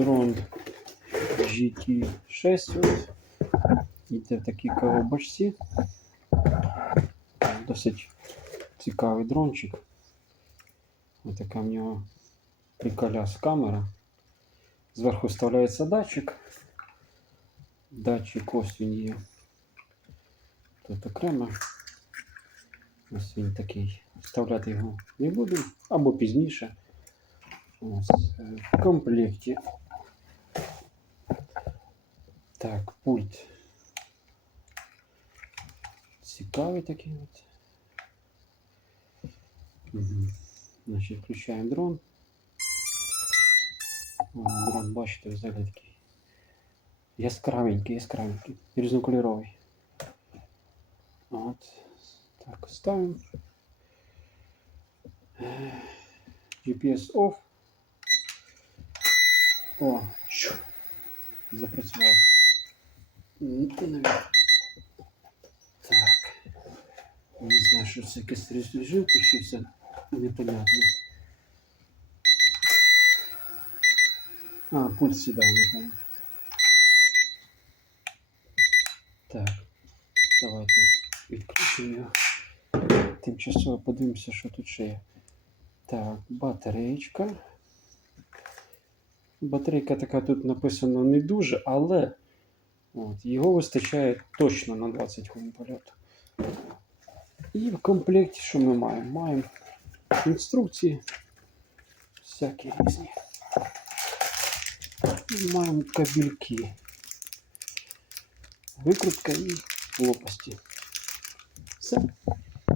дрон GT6. От. Йде в такій коробочці. Досить цікавий дрончик. Ось така в нього приколяс камера. Зверху вставляється датчик. Датчик ось він є. Тут окремо. Ось він такий. Вставляти його не буду, або пізніше. Ось, е, в комплекті. Так, пульт. Цікавий такий от. Угу. Значить, включаємо дрон. О, дрон, бачите, взагалі такий. Яскравенький, яскравенький, різнокольоровий. От. Так, ставимо. Е, GPS off. О, чу. Запрацював. Так. Не знаю, що це якась режимка, що це непонятно. А, пульт сідає, напевно. Так. Давайте відключимо його. Тимчасово подивимося, що тут ще є. Так, батареєчка. Батарейка така тут написано не дуже, але от, його вистачає точно на 20 хвилин польоту. І в комплекті що ми маємо? Маємо інструкції всякі різні. І маємо кабельки. Викрутка і лопасті. Все.